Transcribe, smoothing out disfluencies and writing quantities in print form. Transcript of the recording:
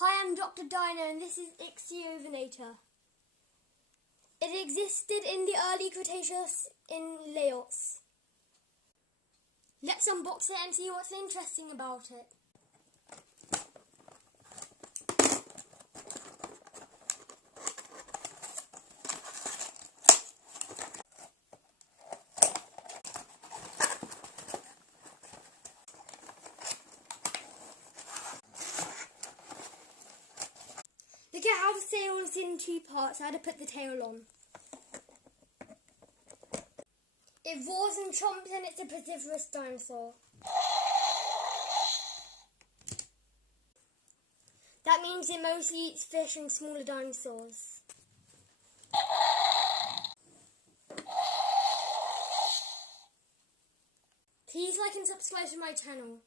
Hi, I'm Dr Dino and this is Ichthyovenator. It existed in the early Cretaceous in Laos. Let's unbox it and see what's interesting about it. Look at how the tail is in two parts. I had to put the tail on. It roars and chomps and it's a pestiferous dinosaur. That means it mostly eats fish and smaller dinosaurs. Please like and subscribe to my channel.